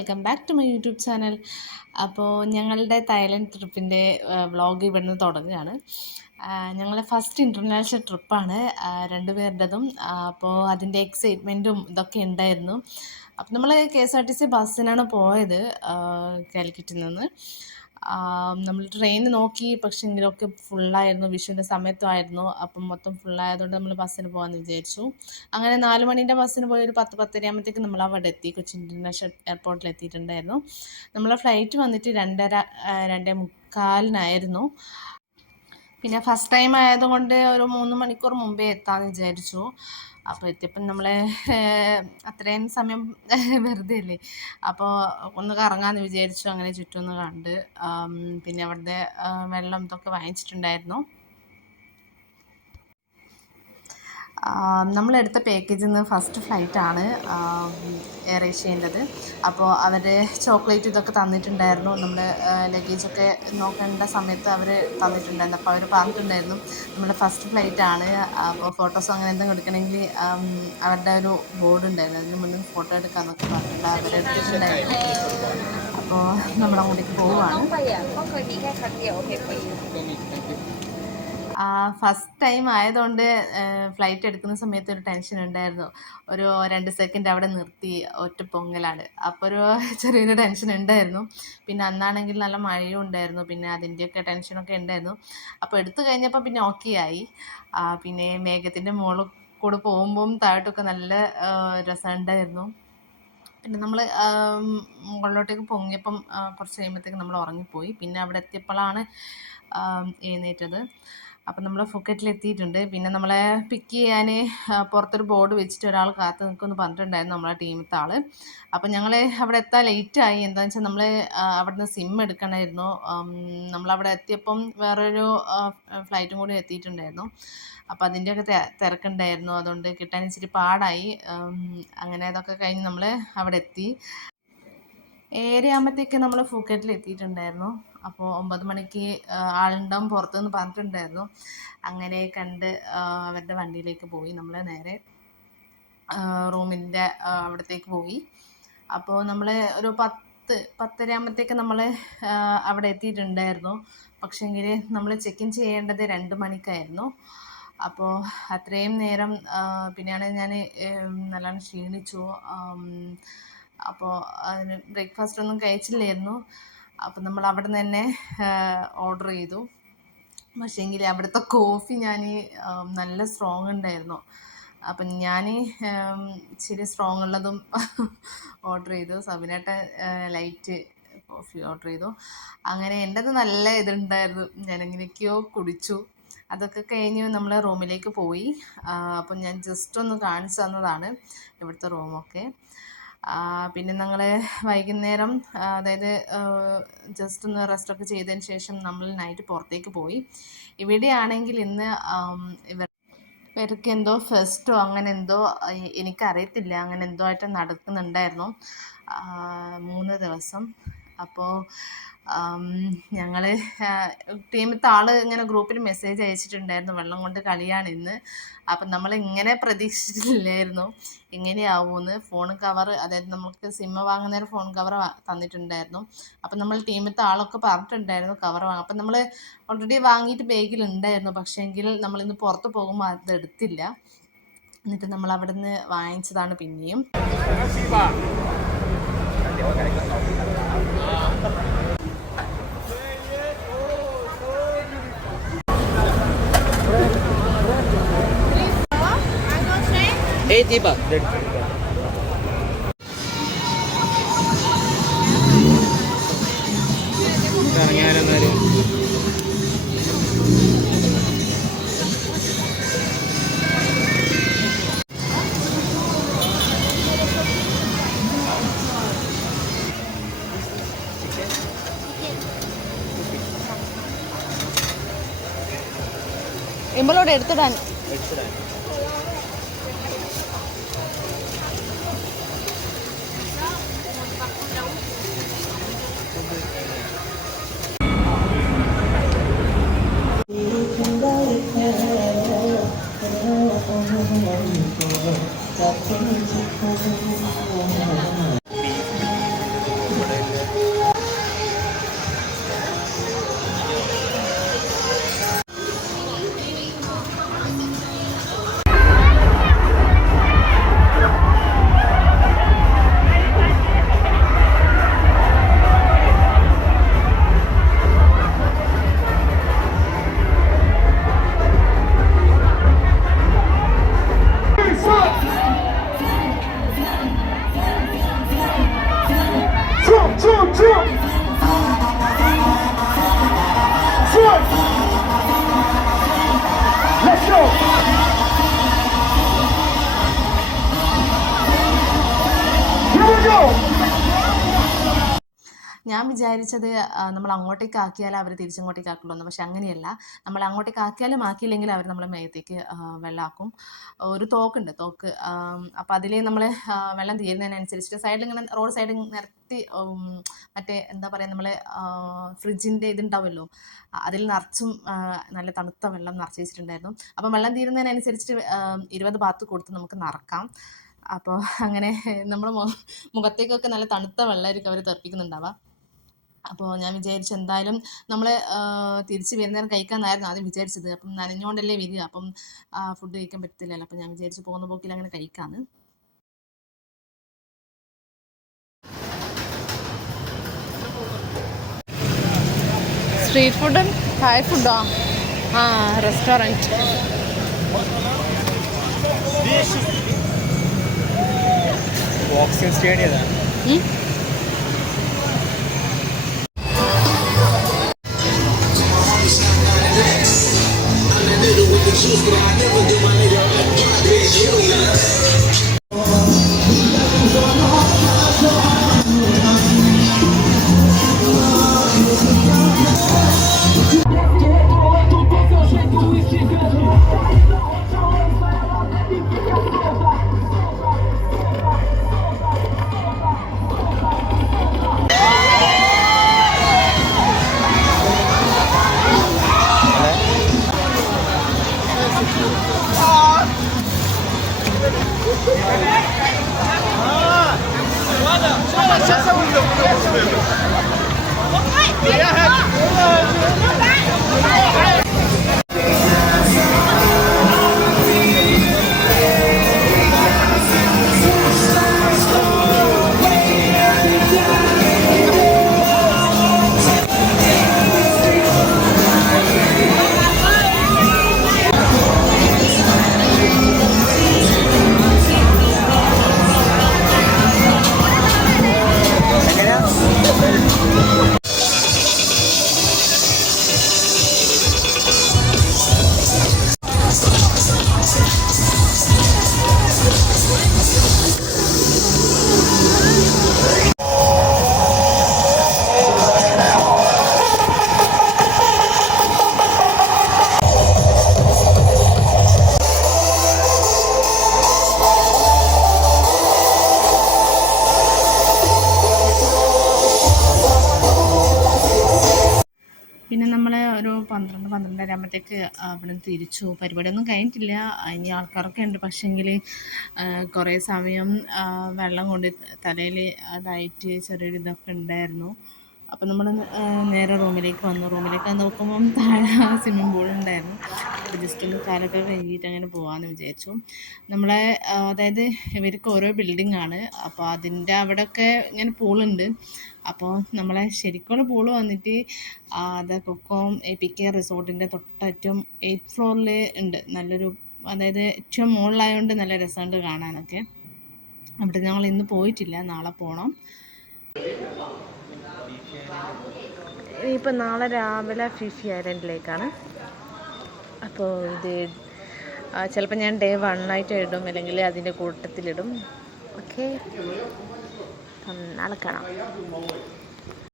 Welcome back to my YouTube channel. അപ്പോൾ ഞങ്ങളുടെ Thailand ട്രിപ്പിൻ്റെ vlog ഇവിടുന്ന് തുടങ്ങുകയാണ്. ഞങ്ങളെ ഫസ്റ്റ് ഇൻ്റർനാഷണൽ ട്രിപ്പാണ് രണ്ടുപേരുടേതും. അപ്പോൾ അതിൻ്റെ എക്സൈറ്റ്മെൻറ്റും ഇതൊക്കെ ഉണ്ടായിരുന്നു. അപ്പോൾ നമ്മൾ KSRTC ബസ്സിനാണ് പോയത് കാലിക്കറ്റിൽ നിന്ന്. നമ്മൾ ട്രെയിൻ നോക്കി, പക്ഷെ എങ്കിലൊക്കെ ഫുള്ളായിരുന്നു. വിഷുവിൻ്റെ സമയത്തുമായിരുന്നു. അപ്പം മൊത്തം ഫുള്ളായതുകൊണ്ട് നമ്മൾ ബസ്സിന് പോകാമെന്ന് വിചാരിച്ചു. അങ്ങനെ 4 മണീൻ്റെ ബസ്സിന് പോയി ഒരു 10-10:30 ആകുമ്പോഴത്തേക്ക് നമ്മൾ അവിടെ എത്തി. കൊച്ചി ഇൻ്റർനാഷണൽ എയർപോർട്ടിൽ എത്തിയിട്ടുണ്ടായിരുന്നു. നമ്മളെ ഫ്ലൈറ്റ് വന്നിട്ട് 2:30-2:45 പിന്നെ ഫസ്റ്റ് ടൈം ആയതുകൊണ്ട് ഒരു 3 മണിക്കൂർ മുമ്പേ എത്താമെന്ന് വിചാരിച്ചു. അപ്പോൾ എത്തിയപ്പം നമ്മളെ അത്രയും സമയം വെറുതെ അല്ലേ, അപ്പോൾ ഒന്ന് കറങ്ങാമെന്ന് വിചാരിച്ചു. അങ്ങനെ ചുറ്റുമൊന്ന് കണ്ട് പിന്നെ അവിടുത്തെ വെള്ളം ഇതൊക്കെ വാങ്ങിച്ചിട്ടുണ്ടായിരുന്നു. നമ്മളെടുത്ത പാക്കേജിൽ നിന്ന് ഫസ്റ്റ് ഫ്ലൈറ്റാണ് എയർ ഏഷ്യേൻ്റെത്. അപ്പോൾ അവർ ചോക്ലേറ്റ് ഇതൊക്കെ തന്നിട്ടുണ്ടായിരുന്നു. നമ്മൾ ലഗേജൊക്കെ നോക്കേണ്ട സമയത്ത് അവർ തന്നിട്ടുണ്ടായിരുന്നു. അപ്പോൾ അവർ പറഞ്ഞിട്ടുണ്ടായിരുന്നു നമ്മുടെ ഫസ്റ്റ് ഫ്ലൈറ്റാണ്, അപ്പോൾ ഫോട്ടോസ് അങ്ങനെ എന്തെങ്കിലും എടുക്കണമെങ്കിൽ അവരുടെ ഒരു ബോർഡ് ഉണ്ടായിരുന്നു, അതിന് മുന്നിൽ ഫോട്ടോ എടുക്കാമെന്നൊക്കെ പറഞ്ഞിട്ട് അവരെടുത്തിട്ടുണ്ടായിരുന്നു. അപ്പോൾ നമ്മളങ്ങോട്ടേക്ക് പോവുകയാണ്. ഫസ്റ്റ് ടൈം ആയതുകൊണ്ട് ഫ്ലൈറ്റ് എടുക്കുന്ന സമയത്ത് ഒരു ടെൻഷൻ ഉണ്ടായിരുന്നു. ഒരു 2 സെക്കൻഡ് അവിടെ നിർത്തി, ഒറ്റ പൊങ്ങലാണ്. അപ്പോൾ ഒരു ചെറിയൊരു ടെൻഷൻ ഉണ്ടായിരുന്നു. പിന്നെ അന്നാണെങ്കിൽ നല്ല മഴയും ഉണ്ടായിരുന്നു, പിന്നെ അതിൻ്റെയൊക്കെ ടെൻഷനൊക്കെ ഉണ്ടായിരുന്നു. അപ്പോൾ എടുത്തു കഴിഞ്ഞപ്പോൾ പിന്നെ ഓക്കെ ആയി. പിന്നെ മേഘത്തിൻ്റെ മുകളിൽ കൂടെ പോകുമ്പം താഴോട്ടൊക്കെ നല്ല രസമുണ്ടായിരുന്നു. പിന്നെ നമ്മൾ മുകളിലോട്ടേക്ക് പൊങ്ങിയപ്പം കുറച്ച് കഴിയുമ്പോഴത്തേക്ക് നമ്മൾ ഉറങ്ങിപ്പോയി. പിന്നെ അവിടെ എത്തിയപ്പോഴാണ് എഴുന്നേറ്റത്. അപ്പം നമ്മൾ ഫുക്കറ്റിലെത്തിയിട്ടുണ്ട്. പിന്നെ നമ്മളെ പിക്ക് ചെയ്യാൻ പുറത്തൊരു ബോർഡ് വെച്ചിട്ട് ഒരാൾ കാത്ത് നിൽക്കുമെന്ന് പറഞ്ഞിട്ടുണ്ടായിരുന്നു, നമ്മളെ ടീമിലത്തെ ആൾ. അപ്പം ഞങ്ങൾ അവിടെ എത്താൻ ലേറ്റായി. എന്താണെന്ന് വെച്ചാൽ നമ്മൾ അവിടുന്ന് സിം എടുക്കണമായിരുന്നു. നമ്മളവിടെ എത്തിയപ്പം വേറൊരു ഫ്ലൈറ്റും കൂടി എത്തിയിട്ടുണ്ടായിരുന്നു. അപ്പം അതിൻ്റെയൊക്കെ തിരക്കുണ്ടായിരുന്നു, അതുകൊണ്ട് കിട്ടാൻ ഇച്ചിരി പാടായി. അങ്ങനെ അതൊക്കെ കഴിഞ്ഞ് നമ്മൾ അവിടെ എത്തി. 7 ആകുമ്പോഴത്തേക്ക് നമ്മൾ ഫുക്കറ്റിൽ എത്തിയിട്ടുണ്ടായിരുന്നു. അപ്പോൾ 9 മണിക്ക് ആളുണ്ടാവും പുറത്തുനിന്ന് പറഞ്ഞിട്ടുണ്ടായിരുന്നു. അങ്ങനെ കണ്ട് അവരുടെ വണ്ടിയിലേക്ക് പോയി. നമ്മൾ നേരെ റൂമിൻ്റെ അവിടത്തേക്ക് പോയി. അപ്പോൾ നമ്മൾ ഒരു 10-10:30 ആകുമ്പോഴത്തേക്ക് നമ്മൾ അവിടെ എത്തിയിട്ടുണ്ടായിരുന്നു. പക്ഷേങ്കിൽ നമ്മൾ ചെക്ക് ഇൻ ചെയ്യേണ്ടത് 2 മണിക്കായിരുന്നു. അപ്പോൾ അത്രയും നേരം പിന്നെയാണ് ഞാൻ നല്ലോണം ക്ഷീണിച്ചു. അപ്പോൾ അതിന് ബ്രേക്ക്ഫാസ്റ്റ് ഒന്നും കഴിച്ചില്ലായിരുന്നു. അപ്പം നമ്മൾ അവിടെ നിന്ന് തന്നെ ഓർഡർ ചെയ്തു. പക്ഷേങ്കിൽ അവിടുത്തെ കോഫി ഞാൻ നല്ല സ്ട്രോങ് ഉണ്ടായിരുന്നു. അപ്പം ഞാൻ ഇച്ചിരി സ്ട്രോങ് ഉള്ളതും ഓർഡർ ചെയ്തു. സബിനേട്ടൻ ലൈറ്റ് കോഫി ഓർഡർ ചെയ്തു. അങ്ങനെ എൻ്റെത് നല്ല ഇതുണ്ടായിരുന്നു, ഞാനെങ്ങനെയൊക്കെയോ കുടിച്ചു. അതൊക്കെ കഴിഞ്ഞ് നമ്മൾ റൂമിലേക്ക് പോയി. അപ്പം ഞാൻ ജസ്റ്റ് ഒന്ന് കാണിച്ചു തന്നതാണ് ഇവിടുത്തെ റൂമൊക്കെ. പിന്നെ ഞങ്ങൾ വൈകുന്നേരം, അതായത് ജസ്റ്റ് ഒന്ന് റെസ്റ്റൊക്കെ ചെയ്തതിന് ശേഷം നമ്മൾ നൈറ്റ് പുറത്തേക്ക് പോയി. ഇവിടെയാണെങ്കിൽ ഇന്ന് ഇവർക്ക് എന്തോ ഫെസ്റ്റോ അങ്ങനെ എന്തോ, എനിക്കറിയത്തില്ല, അങ്ങനെ എന്തോ ആയിട്ട് നടക്കുന്നുണ്ടായിരുന്നു 3 ദിവസം. അപ്പോൾ ഞങ്ങൾ ടീമിലത്തെ ആൾ ഇങ്ങനെ ഗ്രൂപ്പിൽ മെസ്സേജ് അയച്ചിട്ടുണ്ടായിരുന്നു, വെള്ളം കൊണ്ട് കളിയാണ് ഇന്ന്. അപ്പം നമ്മൾ ഇങ്ങനെ പ്രതീക്ഷിച്ചിട്ടില്ലായിരുന്നു ഇങ്ങനെയാവുമെന്ന്. ഫോൺ കവർ, അതായത് നമുക്ക് സിമ്മ് വാങ്ങുന്നേരം ഫോൺ കവർ തന്നിട്ടുണ്ടായിരുന്നു. അപ്പം നമ്മൾ ടീമിലത്തെ ആളൊക്കെ പറഞ്ഞിട്ടുണ്ടായിരുന്നു കവർ വാങ്ങാം. അപ്പം നമ്മൾ ഓൾറെഡി വാങ്ങിയിട്ട് ബാഗിലുണ്ടായിരുന്നു. പക്ഷേങ്കിൽ നമ്മളിന്ന് പുറത്ത് പോകുമ്പോൾ അതെടുത്തില്ല. എന്നിട്ട് നമ്മൾ അവിടെ നിന്ന് വാങ്ങിച്ചതാണ് പിന്നെയും. Tiba. ഇമ്പളോട് എടുത്തിടാൻ ഞാൻ വിചാരിച്ചത് നമ്മൾ അങ്ങോട്ടേക്ക് ആക്കിയാൽ അവർ തിരിച്ചിങ്ങോട്ടേക്ക് ആക്കുള്ളൂ എന്ന്. പക്ഷെ അങ്ങനെയല്ല, നമ്മൾ അങ്ങോട്ടേക്ക് ആക്കിയാലും ആക്കിയില്ലെങ്കിൽ അവർ നമ്മളെ മേത്തേക്ക് വെള്ളമാക്കും. ഒരു തോക്കുണ്ട്, തോക്ക്. അപ്പോൾ അതിൽ നമ്മൾ വെള്ളം തീരുന്നതിനനുസരിച്ചിട്ട് സൈഡിൽ ഇങ്ങനെ റോഡ് സൈഡിൽ നിർത്തി, മറ്റേ എന്താ പറയുക, നമ്മൾ ഫ്രിഡ്ജിൻ്റെ ഇതുണ്ടാവുമല്ലോ, അതിൽ നിറച്ചും നല്ല തണുത്ത വെള്ളം നിറച്ച് വെച്ചിട്ടുണ്ടായിരുന്നു. അപ്പം വെള്ളം തീരുന്നതിനനുസരിച്ച് 20 ബാത്ത് കൊടുത്ത് നമുക്ക് നിറക്കാം. അപ്പോൾ അങ്ങനെ നമ്മുടെ മുഖത്തേക്കൊക്കെ നല്ല തണുത്ത വെള്ളമായിരിക്കും അവർ തെറിപ്പിക്കുന്നുണ്ടാവുക. അപ്പോൾ ഞാൻ വിചാരിച്ചു എന്തായാലും നമ്മൾ തിരിച്ച് വരുന്നേരം കഴിക്കാമെന്നായിരുന്നു ആദ്യം വിചാരിച്ചത്. അപ്പം നനഞ്ഞുകൊണ്ടല്ലേ വരിക, അപ്പം ഫുഡ് കഴിക്കാൻ പറ്റത്തില്ലല്ലോ. അപ്പം ഞാൻ വിചാരിച്ചു പോകുന്ന പോക്കിൽ അങ്ങനെ കഴിക്കാമെന്ന്. സ്ട്രീറ്റ് ഫുഡും തായ് ഫുഡോ? ആ, റെസ്റ്റോറൻറ്റ്. ബോക്സിംഗ് സ്റ്റേഡിയം പിന്നെ നമ്മൾ ഒരു 12-12:30 ആകുമ്പോഴത്തേക്ക് അവിടെ നിന്ന് തിരിച്ചു. പരിപാടിയൊന്നും കഴിഞ്ഞിട്ടില്ല, ഇനി ആൾക്കാരൊക്കെ ഉണ്ട്. പക്ഷേങ്കിൽ കുറേ സമയം വെള്ളം കൊണ്ട് തലയിൽ അതായിട്ട് ചെറിയൊരു ഇതൊക്കെ ഉണ്ടായിരുന്നു. അപ്പം നമ്മൾ നേരെ റൂമിലേക്ക് വന്നു. റൂമിലേക്ക് നോക്കുമ്പം താഴെ സ്വിമ്മിംഗ് പൂൾ ഉണ്ടായിരുന്നു. അപ്പോൾ ജസ്റ്റ് ഒന്ന് കാലൊക്കെ കഴുകിയിട്ട് അങ്ങനെ പോകാമെന്ന് വിചാരിച്ചു. നമ്മളെ അതായത് ഇവർക്ക് ഓരോ ബിൽഡിംഗ് ആണ്, അപ്പോൾ അതിൻ്റെ അവിടെയൊക്കെ ഇങ്ങനെ പൂളുണ്ട്. അപ്പോൾ നമ്മളെ ശരിക്കുള്ള പൂള് വന്നിട്ട് അത് കൊക്കോം APK റിസോർട്ടിൻ്റെ തൊട്ടേറ്റവും 8th ഫ്ലോറിൽ ഉണ്ട്. നല്ലൊരു, അതായത് ഏറ്റവും മുകളിലായതുകൊണ്ട് നല്ല രസമുണ്ട് കാണാനൊക്കെ. അവിടെ ഞങ്ങൾ ഇന്ന് പോയിട്ടില്ല, നാളെ പോകണം. ഇനിയിപ്പോൾ നാളെ രാവിലെ ഫിഫി ഐലൻഡിലേക്കാണ്. അപ്പോൾ ഇത് ചിലപ്പോൾ ഞാൻ Day 1 ആയിട്ട് ഇടും, അല്ലെങ്കിൽ അതിൻ്റെ കൂട്ടത്തിലിടും. ഓക്കെ, നാളെ കാണാം.